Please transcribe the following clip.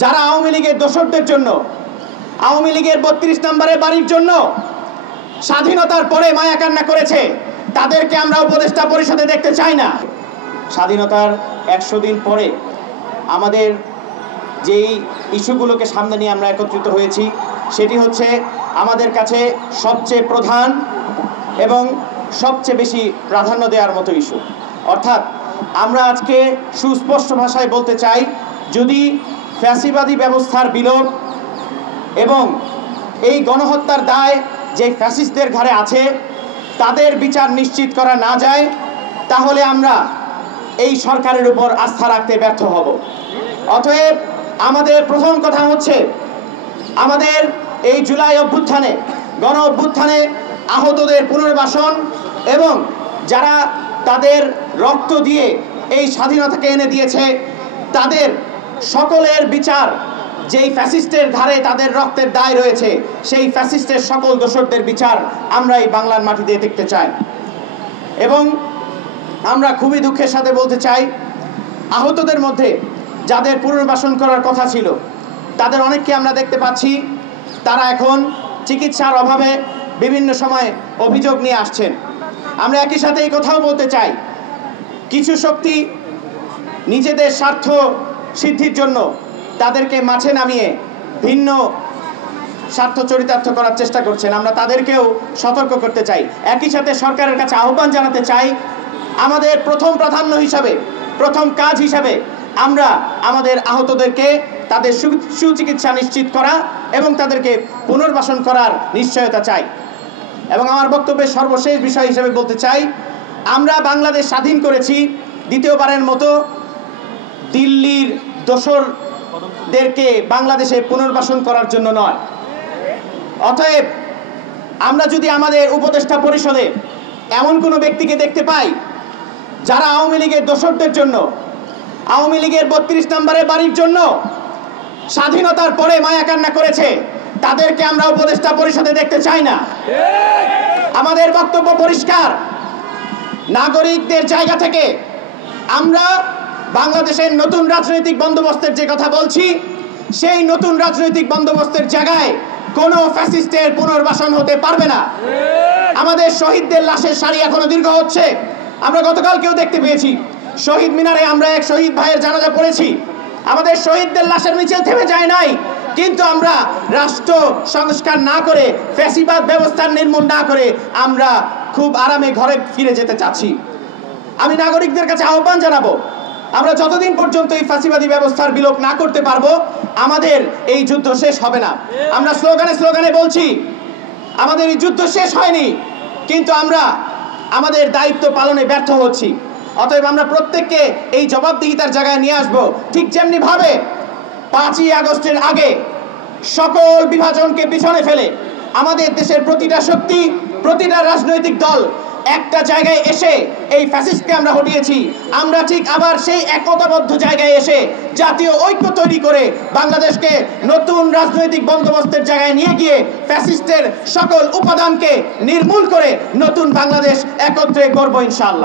যারা আওয়ামী লীগের দোসরদের জন্য, আওয়ামী লীগের ৩২ নম্বরের বাড়ির জন্য স্বাধীনতার পরে মায়া কান্না করেছে, তাদেরকে আমরা উপদেষ্টা পরিষদে দেখতে চাই না। স্বাধীনতার ১০০ দিন পরে আমাদের যেই ইস্যুগুলোকে সামনে নিয়ে আমরা একত্রিত হয়েছি, সেটি হচ্ছে আমাদের কাছে সবচেয়ে প্রধান এবং সবচেয়ে বেশি প্রাধান্য দেওয়ার মতো ইস্যু। অর্থাৎ আমরা আজকে সুস্পষ্ট ভাষায় বলতে চাই, যদি ফ্যাসিবাদী ব্যবস্থার বিলোপ এবং এই গণহত্যার দায় যে ফ্যাসিস্টদের ঘাড়ে আছে তাদের বিচার নিশ্চিত করা না যায়, তাহলে আমরা এই সরকারের উপর আস্থা রাখতে ব্যর্থ হব। অতএব আমাদের প্রথম কথা হচ্ছে, আমাদের এই জুলাই অভ্যুত্থানে, গণ অভ্যুত্থানে আহতদের পুনর্বাসন এবং যারা তাদের রক্ত দিয়ে এই স্বাধীনতাকে এনে দিয়েছে তাদের সকলের বিচার, যেই ফ্যাসিস্টের ঘাড়ে তাদের রক্তের দায় রয়েছে সেই ফ্যাসিস্টের সকল দোসরদের বিচার আমরা এই বাংলার মাটিতে দেখতে চাই। এবং আমরা খুবই দুঃখের সাথে বলতে চাই, আহতদের মধ্যে যাদের পুনর্বাসন করার কথা ছিল তাদের অনেককে আমরা দেখতে পাচ্ছি তারা এখন চিকিৎসার অভাবে বিভিন্ন সময় অভিযোগ নিয়ে আসছেন। আমরা একই সাথে এই কথাও বলতে চাই, কিছু শক্তি নিজেদের স্বার্থ সিদ্ধির জন্য তাদেরকে মাঠে নামিয়ে ভিন্ন স্বার্থ চরিতার্থ করার চেষ্টা করছেন। আমরা তাদেরকেও সতর্ক করতে চাই। একই সাথে সরকারের কাছে আহ্বান জানাতে চাই, আমাদের প্রথম প্রাধান্য হিসাবে, প্রথম কাজ হিসাবে আমরা আমাদের আহতদেরকে তাদের সুচিকিৎসা নিশ্চিত করা এবং তাদেরকে পুনর্বাসন করার নিশ্চয়তা চাই। এবং আমার বক্তব্যের সর্বশেষ বিষয় হিসেবে বলতে চাই, আমরা বাংলাদেশ স্বাধীন করেছি দ্বিতীয়বারের মতো দিল্লির দোসরদেরকে বাংলাদেশে পুনর্বাসন করার জন্য নয়। অতএব আমরা যদি আমাদের উপদেষ্টা পরিষদে এমন কোনো ব্যক্তিকে দেখতে পাই যারা আওয়ামী লীগের দোসরদের জন্য, আওয়ামী লীগের ৩২ নম্বরের বাড়ির জন্য স্বাধীনতার পরে মায়া কান্না করেছে, তাদেরকে আমরা উপদেষ্টা পরিষদে দেখতে চাই না। আমাদের বক্তব্য পরিষ্কার, নাগরিকদের জায়গা থেকে আমরা বাংলাদেশের নতুন রাজনৈতিক বন্দোবস্তের যে কথা বলছি, সেই নতুন রাজনৈতিক বন্দোবস্তের জায়গায় কোনো ফ্যাসিস্টের পুনর্বাসন হতে পারবে না। আমাদের শহীদদের লাশের সারি এখনো দীর্ঘ হচ্ছে। আমরা গতকালকেও দেখতে পেয়েছি শহীদ মিনারে আমরা এক শহীদ ভাইয়ের জানাজা পড়েছি। আমাদের শহীদদের লাশের মিছিল থেমে যায় নাই, কিন্তু আমরা রাষ্ট্র সংস্কার না করে, ফ্যাসিবাদ ব্যবস্থার নির্মূল না করে আমরা খুব আরামে ঘরে ফিরে যেতে চাচ্ছি। আমি নাগরিকদের কাছে আহ্বান জানাবো, আমরা যতদিন পর্যন্ত এই ফ্যাসিবাদী ব্যবস্থার বিলোপ না করতে পারবো আমাদের এই যুদ্ধ শেষ হবে না। আমরা স্লোগানে স্লোগানে বলছি আমাদের এই যুদ্ধ শেষ হয়নি, কিন্তু আমরা আমাদের দায়িত্ব পালনে ব্যর্থ হচ্ছি। অতএব আমরা প্রত্যেককে এই জবাবদিহিতার জায়গায় নিয়ে আসবো। ঠিক যেমনি ভাবে ৫ই আগস্টের আগে সকল বিভাজনকে পিছনে ফেলে আমাদের দেশের প্রতিটা শক্তি, প্রতিটা রাজনৈতিক দল একটা জায়গায় এসে এই ফ্যাসিস্টকে আমরা হটিয়েছি, আমরা ঠিক আবার সেই একতাবদ্ধ জায়গায় এসে জাতীয় ঐক্য তৈরি করে বাংলাদেশকে নতুন রাজনৈতিক বন্দোবস্তের জায়গায় নিয়ে গিয়ে ফ্যাসিস্টের সকল উপাদানকে নির্মূল করে নতুন বাংলাদেশ একত্রে গড়ব ইনশাআল্লাহ।